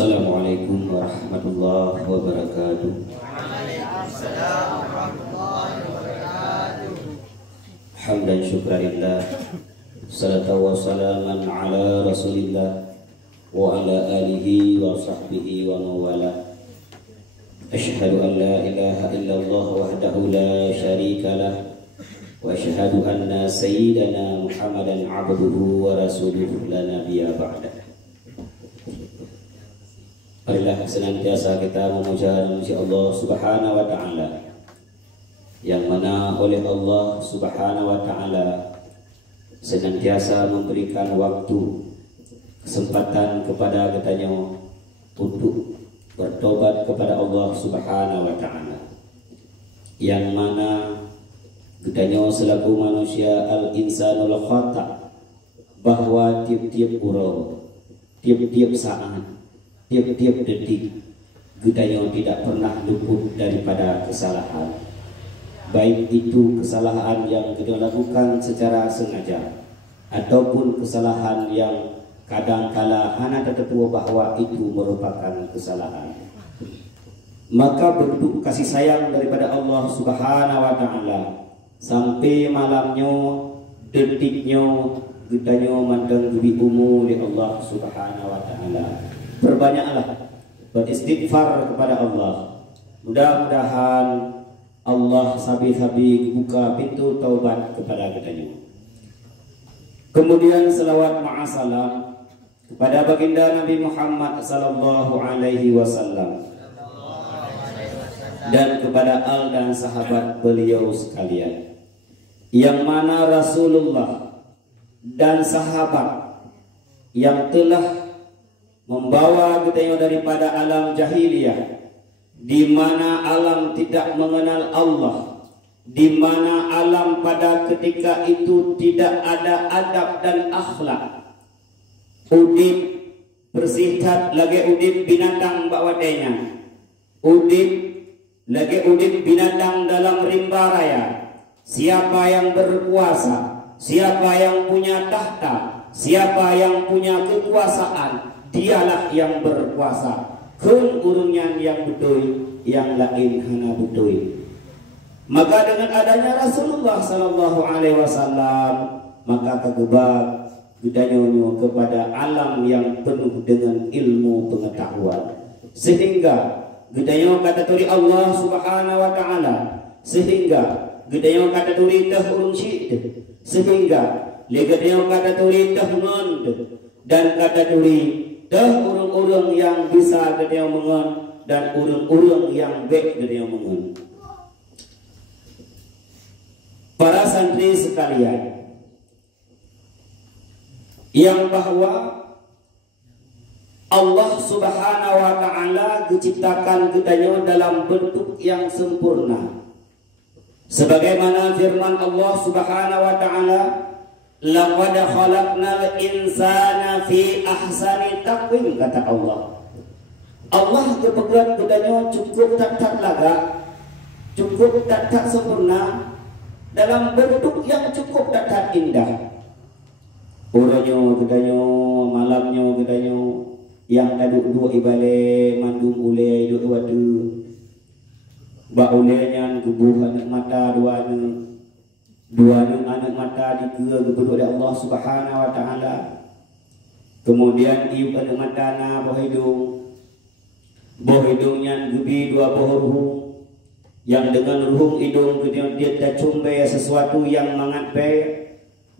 Assalamualaikum warahmatullahi wabarakatuh. Waalaikumsalam warahmatullahi wabarakatuh. Hamdan syukranillah, salatu wa salaman ala rasulillah wa ala alihi wa sahbihi wa mawala. Asyhadu an la ilaha illallah wahdahu la syarika lah, wa asyhadu anna sayyidana Muhammadan abduhu wa rasuluhu la nabiyya ba'dah. Marilah senantiasa kita memuja dan memuji Allah Subhanahu wa Ta'ala, yang mana oleh Allah Subhanahu wa Ta'ala senantiasa memberikan waktu, kesempatan kepada kitanya untuk bertobat kepada Allah Subhanahu wa Ta'ala, yang mana kitanya selaku manusia al-insanul khata', bahwa tiap-tiap urang, tiap-tiap saat, tiap-tiap detik kitanya tidak pernah luput daripada kesalahan, baik itu kesalahan yang kita lakukan secara sengaja ataupun kesalahan yang kadangkala hana tertentu bahwa itu merupakan kesalahan. Maka bentuk kasih sayang daripada Allah Subhanahu wa Ta'ala sampai malamnya, detiknya kitanya mandang lebih umur di Allah Subhanahu wa Ta'ala. Perbanyaklah beristighfar kepada Allah. Mudah-mudahan Allah sabi-sabi buka pintu taubat kepada kitanya. Kemudian selawat ma'asalam kepada baginda Nabi Muhammad sallallahu alaihi wasallam dan kepada al dan sahabat beliau sekalian, yang mana Rasulullah dan sahabat yang telah membawa kita daripada alam jahiliyah, di mana alam tidak mengenal Allah, di mana alam pada ketika itu tidak ada adab dan akhlak. Udip bersifat lagi udip binatang bawadenya, udip lagi udip binatang dalam rimba raya. Siapa yang berkuasa, siapa yang punya tahta, siapa yang punya kekuasaan, dialah yang berkuasa. Kun urungan yang betul, yang lain hana betul. Maka dengan adanya Rasulullah sallallahu alaihi wasallam, maka kagebab gedanya kepada alam yang penuh dengan ilmu pengetahuan, sehingga gedanya kata turi Allah Subhanahu wa Ta'ala, sehingga gedanya kata turi tahurun syid, sehingga gedanya kata turi tahmand, dan kata turi dah urang-urang yang bisa dia mengen dan urang-urang yang baik dia mengen. Para santri sekalian, yang bahwa Allah Subhanahu wa Ta'ala menciptakan kitanya dalam bentuk yang sempurna, sebagaimana firman Allah Subhanahu wa Ta'ala, laqad khalaqnal insana fi ahsani taqwim, kata Allah. Allah kepegat budanya cukup tak laga, cukup tak sempurna, dalam bentuk yang cukup tak indah. Orangnya budanya, malamnya budanya, yang duduk dua ibale mandum ule duduk wadu, ba ulenya gebuh anak mata dua anak mata dikira kepada oleh Allah Subhanahu wa Ta'ala. Kemudian iu anak mata na boh hidungnya gebi dua boh ruhung, yang dengan ruhung hidung dia tercumbe sesuatu yang mangatpe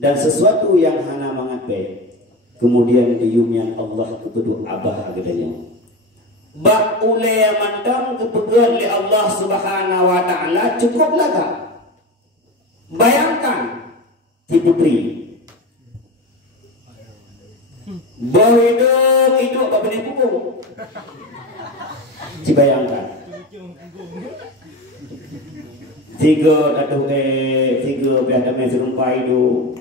dan sesuatu yang hana mangatpe. Kemudian iumnya Allah kepada abah gedanya. Bak ule mandang kepegat oleh Allah Subhanahu wa Ta'ala cukup laga. Bayangkan si putri bau hidup apa benih pupung. Dibayangkan tiga biada mesurumpai itu,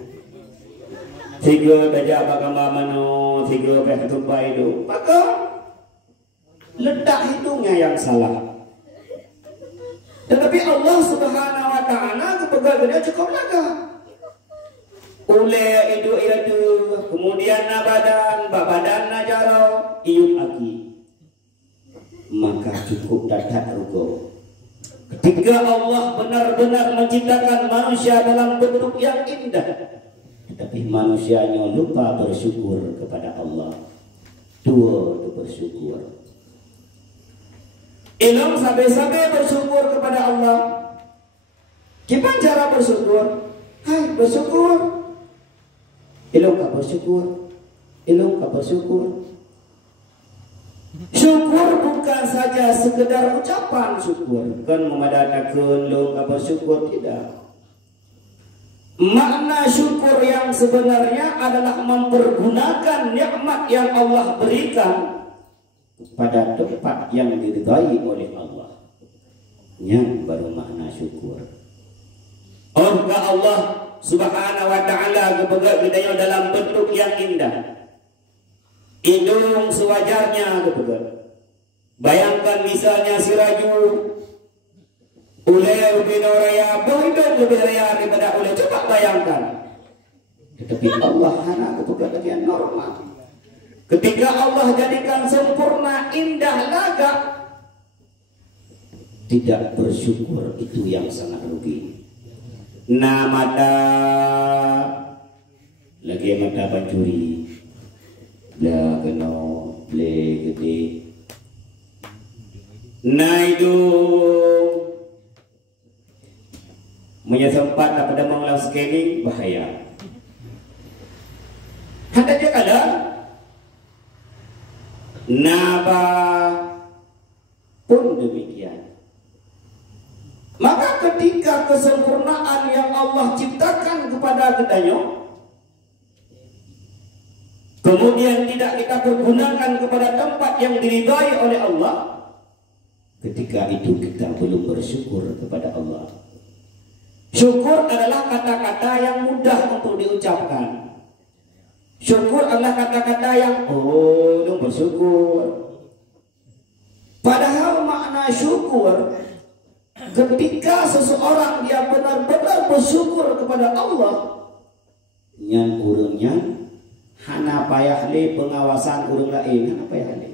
tiga tajak bagama mano, tiga biada tumpai itu, maka letak hidungnya yang salah. Tetapi Allah Subhanahu wa Ta'ala kepegalannya cukup laga. Ule itu, kemudian na badan na jaro, iuk aki. maka cukup dadak rugo. Ketika Allah benar-benar menciptakan manusia dalam bentuk yang indah, tetapi manusianya lupa bersyukur kepada Allah. Dua bersyukur. Ilmu sampai-sampai bersyukur kepada Allah. Gimana cara bersyukur? Hai, bersyukur. Ilmu tak bersyukur. Ilmu tak bersyukur. Syukur bukan saja sekedar ucapan syukur, kan memadanakan lo tak bersyukur, tidak. Makna syukur yang sebenarnya adalah mempergunakan nikmat yang Allah berikan pada tempat yang diridai oleh Allah. Yang baru makna syukur. Orga Allah Subhanahu wa ta'ala kebegat gedanya dalam bentuk yang indah. Hidung sewajarnya kebegat. Bayangkan misalnya si Raju Ulai lebih raya, hidung lebih raya daripada ulai. Coba bayangkan. Tetapi Allah hana kebegat yang normal. Ketika Allah jadikan sempurna, indah, laga, tidak bersyukur, itu yang sangat rugi. Nah mata lagi mata pencuri, dah kena le gede. Nah itu menyesempat pada mengulang scanning bahaya. Hendak dia kada napa pun demikian. Maka ketika kesempurnaan yang Allah ciptakan kepada kita, kemudian tidak kita pergunakan kepada tempat yang diridai oleh Allah, ketika itu kita belum bersyukur kepada Allah. Syukur adalah kata-kata yang mudah untuk diucapkan. Syukur adalah kata-kata yang dong bersyukur. Padahal makna syukur ketika seseorang dia benar-benar bersyukur kepada Allah, yang urungnya hana payah le pengawasan urung lain, hana payah le.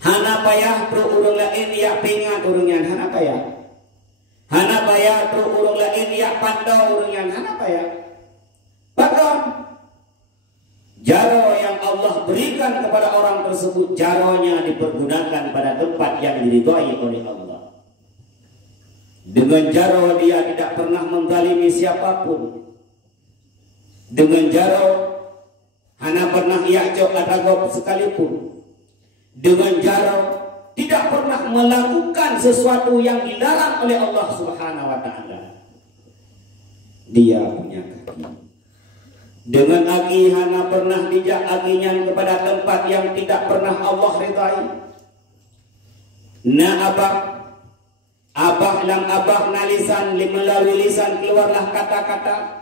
Hana payah pro urung lain ya pengat urungnya, hana payah. Hana payah pro urung lain ya pandau urungnya, hana payah. Bahkan jaro yang Allah berikan kepada orang tersebut, jaronya dipergunakan pada tempat yang diridhai oleh Allah. Dengan jaro dia tidak pernah menzalimi siapapun. Dengan jaro hana pernah ia cok atagop sekalipun. Dengan jaro tidak pernah melakukan sesuatu yang dilarang oleh Allah Subhanahu wa ta'ala. Dia punya kaki. Dengan kaki hana pernah dijak kakinya kepada tempat yang tidak pernah Allah ridai. Nah abah lam abah nalisan melalui lisan keluarlah kata-kata.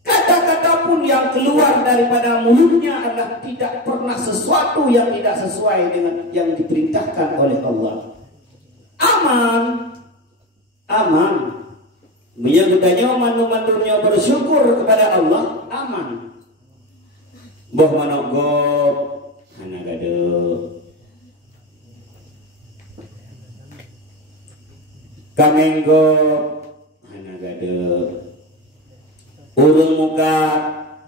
Kata-kata pun yang keluar daripada mulutnya adalah tidak pernah sesuatu yang tidak sesuai dengan yang diperintahkan oleh Allah. Aman. Aman. Menyebutnya mandu-mandunya bersyukur kepada Allah, aman. Boh manogok hana gado. Kamenggo hana gado. Urung muka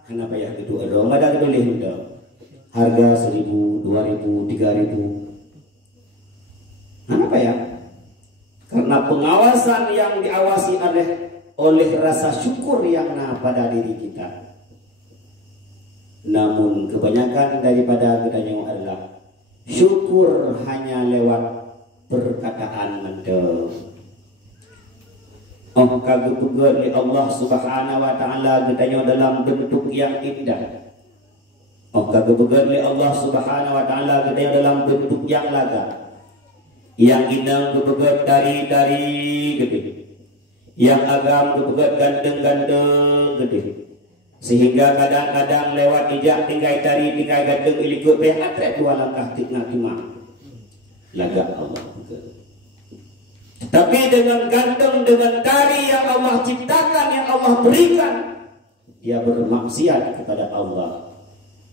hana payah gitu ado, ada boleh udah. Harga 1.000, 2.000, 3.000. Hana payah. Karena pengawasan yang diawasi oleh rasa syukur yang nah pada diri kita. Namun kebanyakan daripada gedanya adalah syukur hanya lewat perkataan mende. Kagutugan oleh Allah Subhanahu wa ta'ala gedanya dalam bentuk yang indah. Kagutugan oleh Allah Subhanahu wa ta'ala gedanya dalam bentuk yang laga. Yang inang kepegat dari gede, yang agam kepegat gandeng gede, sehingga kadang-kadang lewat ijak tingkai dari tingkai gandeng ilikut behat dua langkah tikna timah lagak Allah. Tapi dengan gandeng dengan tari yang Allah ciptakan yang Allah berikan, dia bermaksiat kepada Allah,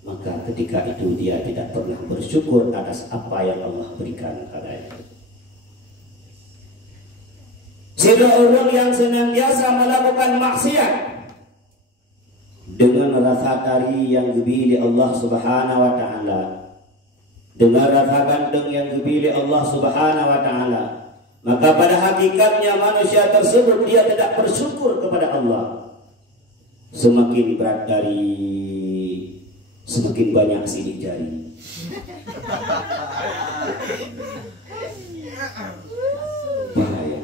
maka ketika itu dia tidak pernah bersyukur atas apa yang Allah berikan padanya. Sehingga orang yang senantiasa melakukan maksiat dengan rasa tari yang diberi Allah Subhanahu wa taala, dengan rasa ganteng yang diberi Allah Subhanahu wa taala, maka pada hakikatnya manusia tersebut dia tidak bersyukur kepada Allah. Semakin berat dari semakin banyak sidik jari. Bahaya.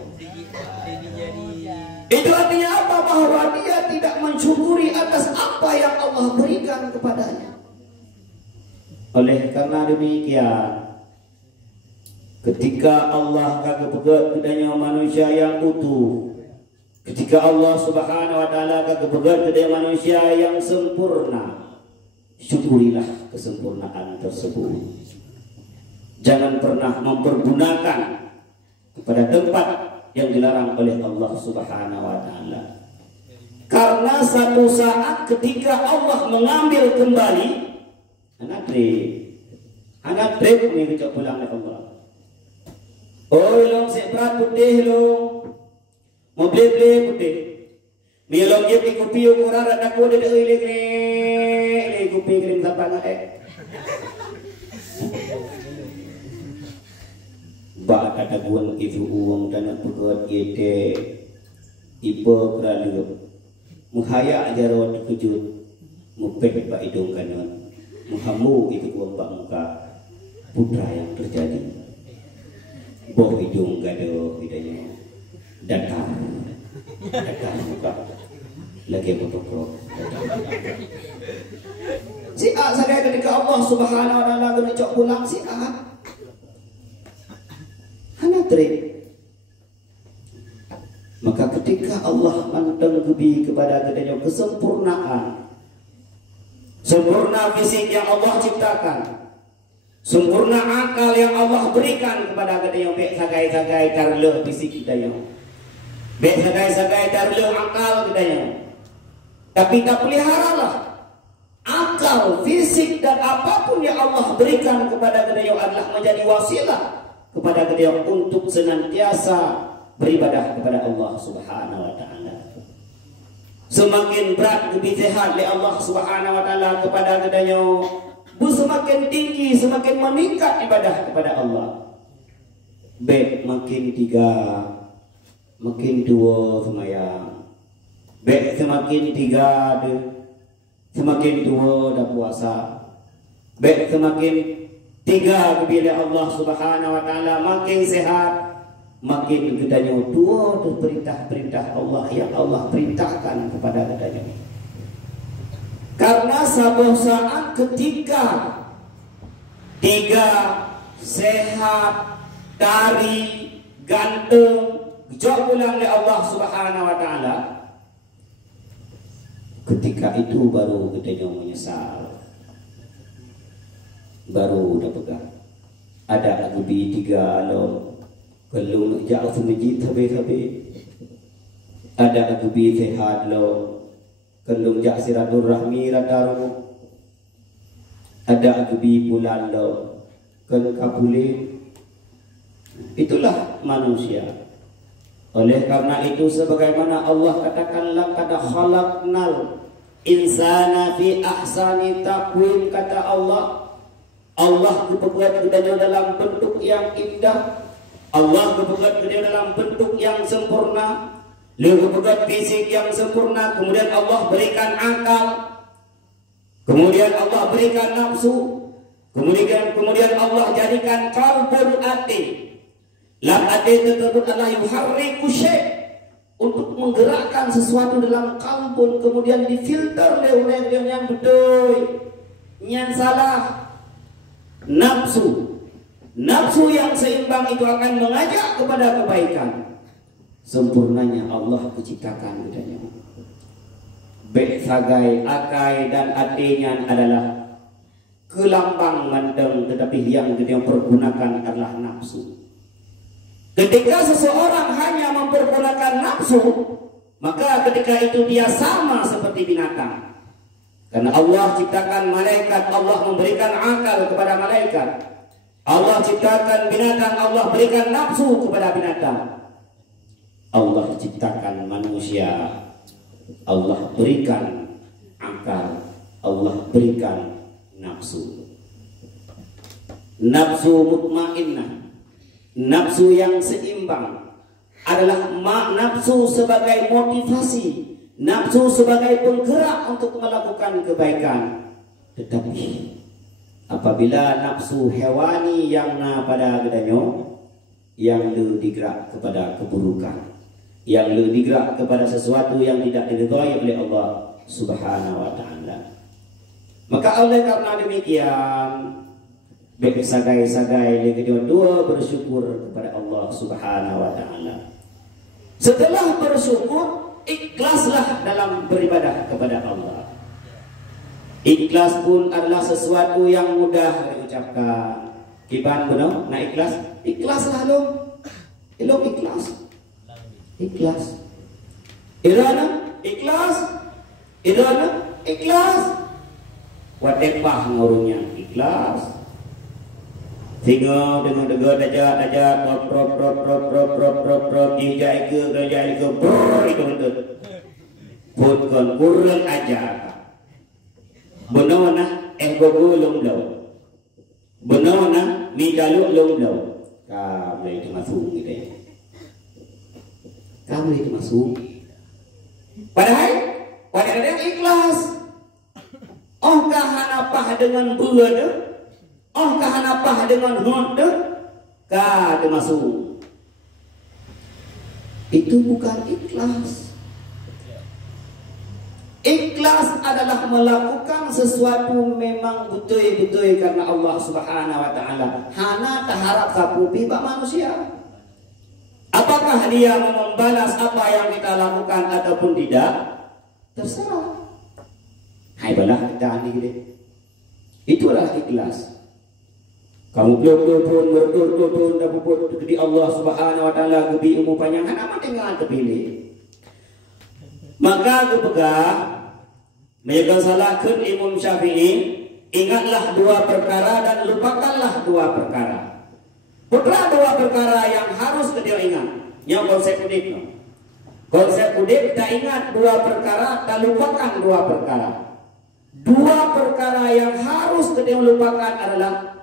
Itu artinya apa? Bahwa dia tidak mensyukuri atas apa yang Allah berikan kepadanya. Oleh karena demikian, ketika Allah kagak pegat kedanya manusia yang utuh, ketika Allah Subhanahu wa taala kagak pegat kedanya manusia yang sempurna, syukurilah kesempurnaan tersebut. Jangan pernah mempergunakan kepada tempat yang dilarang oleh Allah Subhanahu wa taala. Karena satu saat ketika Allah mengambil kembali anak trip ni kecok pulang oleh Allah. Oh long seprat putih long mau beli putih. Dia long dia kopi ukuran ada kode de le kopi krim tapang ba ada guan itu uang dan pegot ite ipo kerana muhaya jarot kejut mupek ba hidung kanon muhamu itu uang ba muka putra yang terjadi boh hidung gado hidanya datar muka lagi apa-apa si A saya ketika Allah Subhanahu wa taala ngecok pulang si A maka ketika Allah mendenggebi kepada kedanya kesempurnaan, sempurna fisik yang Allah ciptakan, sempurna akal yang Allah berikan kepada kedanya, bek sagai-sagai tarleh fisik kedanya, bek sagai-sagai tarleh akal kedanya, tapi tak peliharalah akal, fisik dan apapun yang Allah berikan kepada kedanya adalah menjadi wasilah kepada dia untuk senantiasa beribadah kepada Allah Subhanahu wa taala. Semakin berat kebijakan oleh Allah Subhanahu wa taala kepada kedanya, semakin tinggi, semakin meningkat ibadah kepada Allah. Baik makin tiga, makin dua semayang. Baik semakin tiga, semakin dua dah puasa. Baik semakin tiga kepada Allah Subhanahu wa taala makin sehat, makin kedanya dua perintah-perintah Allah yang Allah perintahkan kepada kedanya. Karena suatu saat ketika tiga sehat, tari, ganteng, jauh pulang oleh Allah Subhanahu wa taala, ketika itu baru kedanya menyesal. Baru dah pegang ada agubi tiga lo kalau jauh semiji tabe ada agubi sehat lo kalau jak siratul rahmi radaru ada agubi bulan lo kalau kabulin. Itulah manusia. Oleh karena itu sebagaimana Allah katakan laqad khalaqnal insana fi ahsani taqwim, kata Allah kebuat kedanya dalam bentuk yang indah, Allah kebuat kedanya dalam bentuk yang sempurna, kebuat fisik yang sempurna, kemudian Allah berikan akal, kemudian Allah berikan nafsu, kemudian Allah jadikan qalbul ati. Lam ati tersebut adalah yuharriku syai', untuk menggerakkan sesuatu dalam kalbun, kemudian difilter oleh yang betul, yang salah. Nafsu yang seimbang itu akan mengajak kepada kebaikan. Sempurnanya Allah menciptakan bedanya. Bek sagai, akai dan artinya adalah kelambang mandeng, tetapi yang dia pergunakan adalah nafsu. Ketika seseorang hanya mempergunakan nafsu, maka ketika itu dia sama seperti binatang. Karena Allah ciptakan malaikat, Allah memberikan akal kepada malaikat. Allah ciptakan binatang, Allah berikan nafsu kepada binatang. Allah ciptakan manusia, Allah berikan akal, Allah berikan nafsu. Nafsu mutmainnah, nafsu yang seimbang adalah nafsu sebagai motivasi, nafsu sebagai penggerak untuk melakukan kebaikan. Tetapi apabila nafsu hewani yang pada gedanyo, yang digerak kepada keburukan, yang digerak kepada sesuatu yang tidak diridhai oleh Allah Subhanahu wa taala, maka oleh karena demikian baik sagai-sagai kedua bersyukur kepada Allah Subhanahu wa taala. Setelah bersyukur, ikhlaslah dalam beribadah kepada Allah. Ikhlas pun adalah sesuatu yang mudah diucapkan. Kiban benar, nak ikhlas? Ikhlaslah lo. Elok ikhlas. Ikhlas. Irana ikhlas. Irana ikhlas. Watepah ngurungnya ikhlas. Sehingga dengan dega dajat prop dijai ke brrr itu betul. Putkan kurang aja. Benar na gogo long daw. Benar na mi dalu long daw. Kamu itu masuk gitu ya. Kamu itu masuk. Padahal ada ikhlas. Oh kahanapah dengan beul. Oh kahanapah dengan honda, kada masuk. Itu bukan ikhlas. Ikhlas adalah melakukan sesuatu memang betul-betul karena Allah Subhanahu wa taala. Hana taharap sapupi pak manusia. Apakah dia membalas apa yang kita lakukan ataupun tidak? Terserah. Hai balah kita ini. Itulah ikhlas. Kamu belum berturun dan bubut di Allah Subhanahu wa taala gebi umum panjang anak tinggal terpilih. Maka kepegang mereka salahkan Imam Syafi'i, ingatlah dua perkara dan lupakanlah dua perkara. Putra dua perkara yang harus dia ingat. Yang konsep udip. Konsep udip tak ingat dua perkara dan lupakan dua perkara. Dua perkara yang harus dia lupakan adalah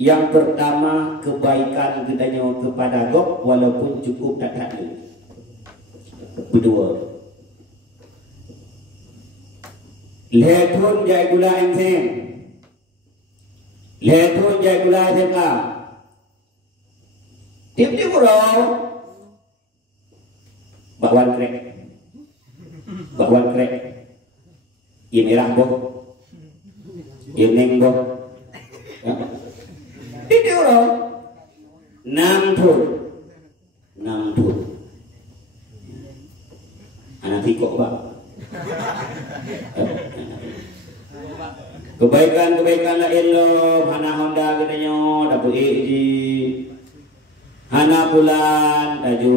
yang pertama, kebaikan gedanya kepada God walaupun cukup tak ada. Kedua, letun jai gula ensem, letun jai gula semka. Tiap-tiap orang bakwan krek, ia merah boh, ia neng boh. Itu orang nangtur anak tikok pak. Kebaikan lain lo hana honda katanya dapat iji hana bulan taju.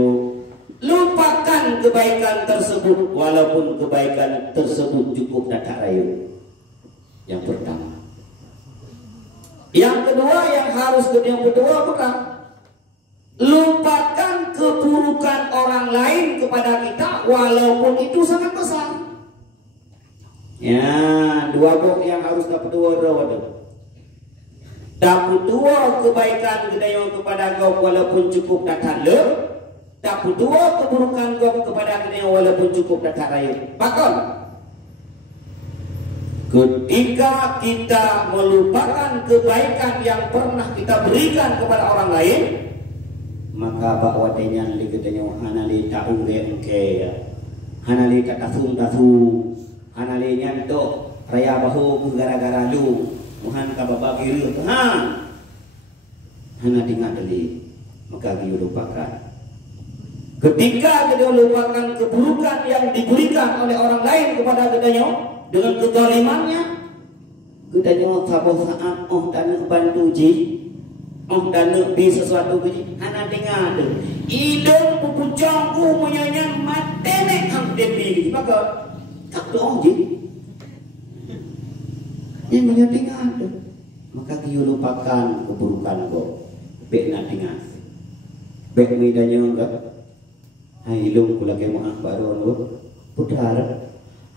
Lupakan kebaikan tersebut walaupun kebaikan tersebut cukup tak rayu. Yang pertama. Yang kedua yang harus yang kedua bukan lupakan keburukan orang lain kepada kita walaupun itu sangat besar. Ya, dua bok yang harus dapat dua. Dapat dua kebaikan gedaya kepada kau walaupun cukup datang le. Dapat dua keburukan kau kepada gedaya walaupun cukup datang rayu. Bakal ketika kita melupakan kebaikan yang pernah kita berikan kepada orang lain, maka bakwatenya li gedenya hanali taung engke, hanali tatasung, hanali nyanto raya bahu gara-gara lu, muhan kababagi lu, hana tinggal deli, maka kita lupakan. Ketika kita lupakan keburukan yang diberikan oleh orang lain kepada gedenya dengan kezalimannya, gedanya saboh saat dan bantu ji, dan bi sesuatu ji, hana dengar tu. Idong pupucangku menyanyang matene ang demi, maka tak doang ji. Ini menyedingan tu. Maka dia lupakan keburukan kau. Bek nak dengar. Bek midanya enggak. Hai ilung kula ke maaf baru tu. Putar.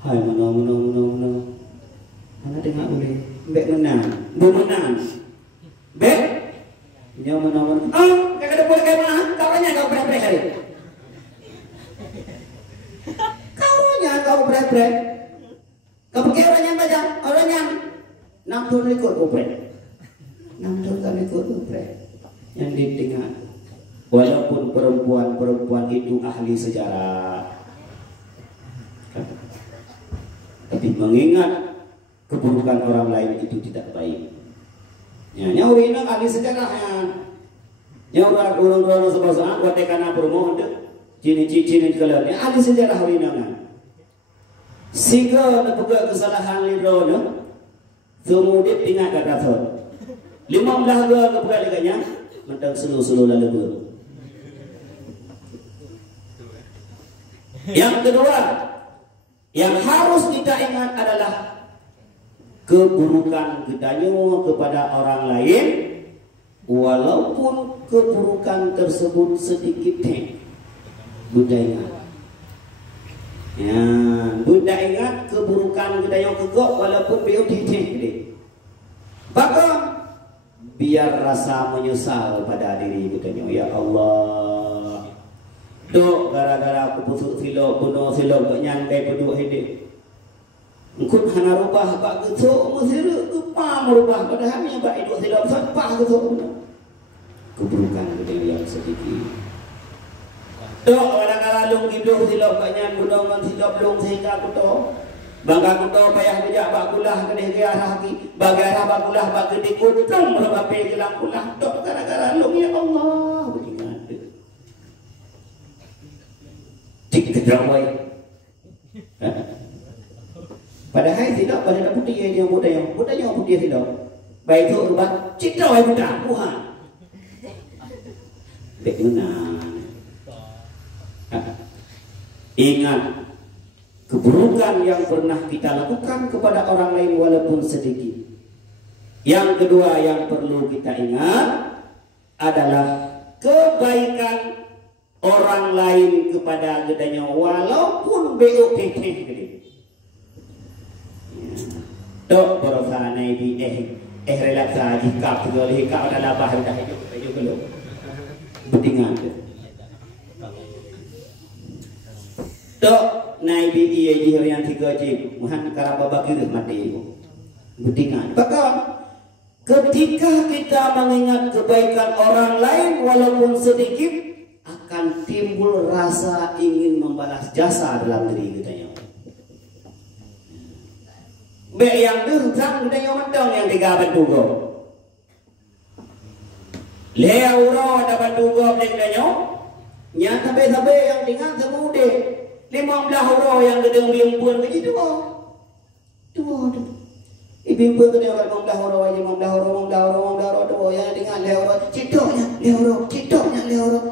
Hai menang. Mana dengar boleh. Bek menang. Bu menang. Bek. Dia menang. Ah, kakak boleh ke mana? Kawannya kau berat-berat hari. Kau berat-berat. Kau pakai orang yang baca, orang yang 60 ikut berat. 60 kali ikut berat. Yang didengar. Walaupun perempuan itu ahli sejarah, tapi mengingat keburukan orang lain itu tidak baik. Ya, nyauri nak ahli sejarah ya. Orang sebab buat tekana promo ada cini kalau ni ahli sejarah winangan. Sehingga berbuat kesalahan liro na, kemudian tinggal kata tu. 15 gua kebuat leganya, mentang selu lalu gua. Yang kedua, yang harus kita ingat adalah keburukan kita kepada orang lain, walaupun keburukan tersebut sedikit budaya ingat. Ya, budaya ingat keburukan kita yang kegok walaupun biodidih. Bahkan biar rasa menyesal pada diri kita, ya Allah. Dok gara-gara aku busuk silap, bunuh silap kok nyangkai berdua hidup. Engkau hana rubah bak getuk mesir kepa merubah padahal yang bak hidup silap sepah getuk. Keburukan kita yang sedikit. Dok gara-gara lung hidup silap kok nyang bunuh man silap lung sehingga aku to. Bangga aku to payah bijak bak kulah kedih ke arah haki. Bagi arah bak kulah bak kedih kutung merbape gelang kulah. Dok gara-gara lung ya Allah. Cik keterawai. Padahal tidak pada putih dia budaya putih tidak. Baik tu rubah cik terawai budak Tuhan. Dek menang. Ingat keburukan yang pernah kita lakukan kepada orang lain walaupun sedikit. Yang kedua yang perlu kita ingat adalah kebaikan orang lain kepada gedanya walaupun BOPT gede. Dok berusaha nabi relaksa jika boleh kau adalah bahan dah hidup belum. Betingan tu. Dok nabi iya di hari yang 3 jam muhan karaba bakir mati. Betingan. Bahkan ketika kita mengingat kebaikan orang lain walaupun sedikit akan timbul rasa ingin membalas jasa dalam diri kita yang. Baik yang dengkang kita yang mentong yang tiga bantugo. Lea uro ada bantugo kita yang. Yang sampai yang tinggal semude 15 uro yang gedeng biumpun begitu. Dua. Ibimpu tu dia orang dahoro aja, dahoro yang dengan lehoro, citoknya lehoro.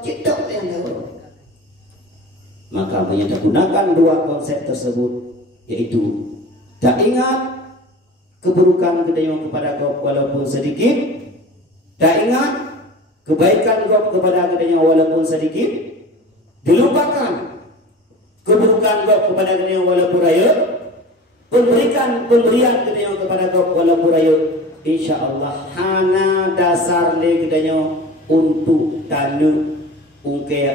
Maka banyak gunakan dua konsep tersebut, yaitu tak ingat keburukan kedayung kepada kau walaupun sedikit, tak ingat kebaikan kau kepada kedayung walaupun sedikit, dilupakan keburukan kau kepada kedayung walaupun raya. Pemberian kedanya kepada kau walaupun rayu, insya-Allah hana dasar le kedanya untuk tanu ungke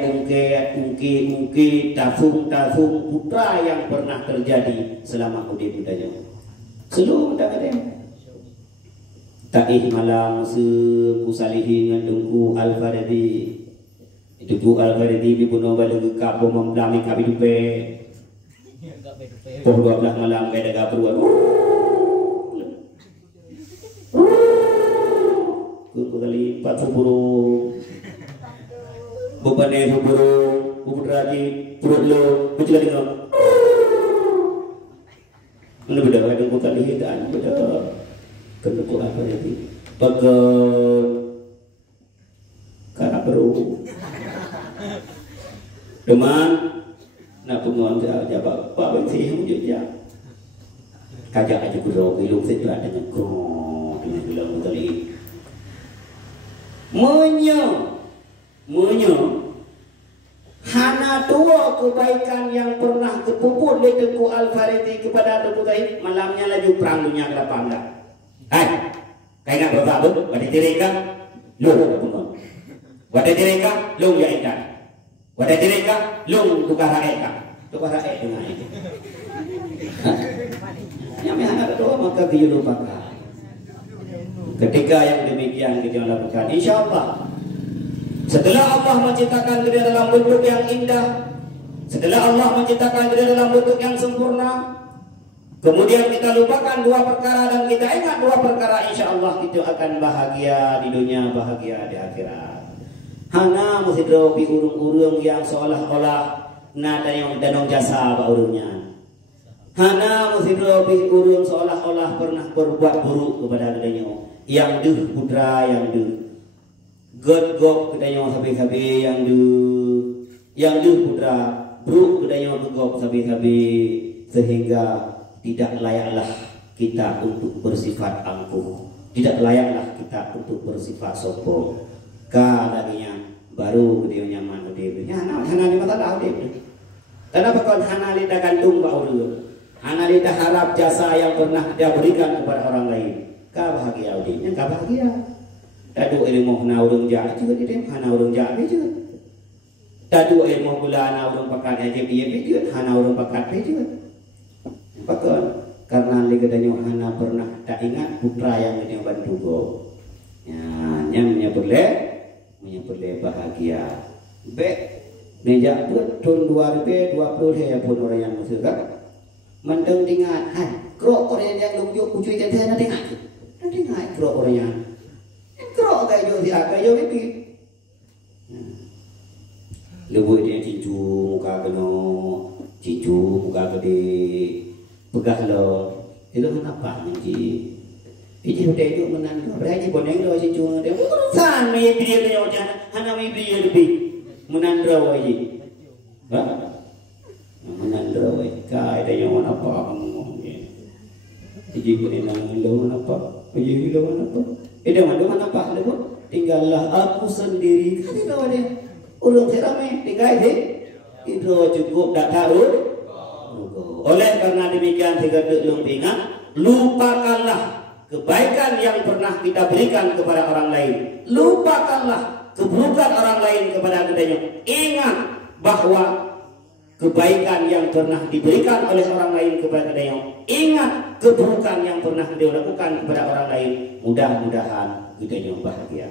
tafung putra yang pernah terjadi selama hidup kedanya. Seluruh tak ada. Taih malam sekusalihi dengan Tengku Al-Faridi. Itu Tengku Al-Faridi dibunuh balik kapo memdami kabi dupe. Pukul 12 malam kayak ada keperluan. Kali 4 burung. Bebannya burung, bubur lagi, perut lo, kecil lagi dong. Mana beda kadang kau kali hitam, beda kenapa apa jadi? Bagai karena baru. Teman. Nak penguang dia jawab, Pak Benti yang jujur. kajak aja kudo ilung setelah dengan kro dengan bilang tadi menyo hana dua kebaikan yang pernah kepuput oleh Tengku Al-Faridi kepada Abu Taib malamnya laju perang dunia ke-8 dah. Hai, kaya nak berapa tu? Pada direka, lu pun. Pada direka, lu ya ikan. Pada direka, lu tukar rakyat. Tukar rakyat dengan itu. Yang mana doa maka dia lupakan. Ketika yang demikian kita lakukan, insya Allah setelah Allah menciptakan kita dalam bentuk yang indah, setelah Allah menciptakan kita dalam bentuk yang sempurna, kemudian kita lupakan dua perkara dan kita ingat dua perkara, insya Allah kita akan bahagia di dunia, bahagia di akhirat. Hana mesti dropi urung-urung yang seolah-olah nada yang danong jasa pak urungnya. Hana mesti dropi urung seolah-olah pernah berbuat buruk kepada adanya. Yang duh pudra yang duh god kedanya sabi-sabi yang duh pudra buruk kedanya god sabi-sabi, sehingga tidak layaklah kita untuk bersifat angkuh, tidak layaklah kita untuk bersifat sombong. Kalanya baru dia nyaman dia. Hana ni mata dah dia. Kenapa kau hana li dah gantung pak urung? Hana li dah harap jasa yang pernah dia berikan kepada orang lain. Kau bahagia dia, kau bahagia. Tadu ilmu hana urung jah juga dia, hana urung jah dia juga. Tadu ilmu pula hana urung pakat aja dia juga, hana urung pakat dia juga. Pakat karena li kedanya hana pernah tak ingat putra yang dia bantu go. Ya, nyamnya boleh bahagia. Nejak tahun 2020 saya pun orang yang masuk kan. Mendeng dengar, krok orang yang lujuk kucui kan saya nanti dengar. Nanti dengar krok orang yang. Krok kayu dia kayu itu. Lebu dia cicu muka kena, cicu muka gede, pegah lo. Itu kenapa nanti? Iji udah itu menandu, berarti boneng lo cicu dia. Urusan me dia punya orang, hana me dia lebih menandra aja. Menandra aja. Kaya dia yang mana apa kamu? Iji kini nang lo mana apa? Iji lo mana apa? Dia mana apa? Tinggallah aku sendiri. Kata kau dia. Urung terame tinggal dia. Itu cukup tak tahu. Oleh karena demikian tiga delung ingat, lupakanlah kebaikan yang pernah kita berikan kepada orang lain. Lupakanlah keburukan orang lain kepada kita. Ingat bahwa kebaikan yang pernah diberikan oleh orang lain kepada kita. Ingat keburukan yang pernah dilakukan kepada orang lain. Mudah-mudahan kita bahagia.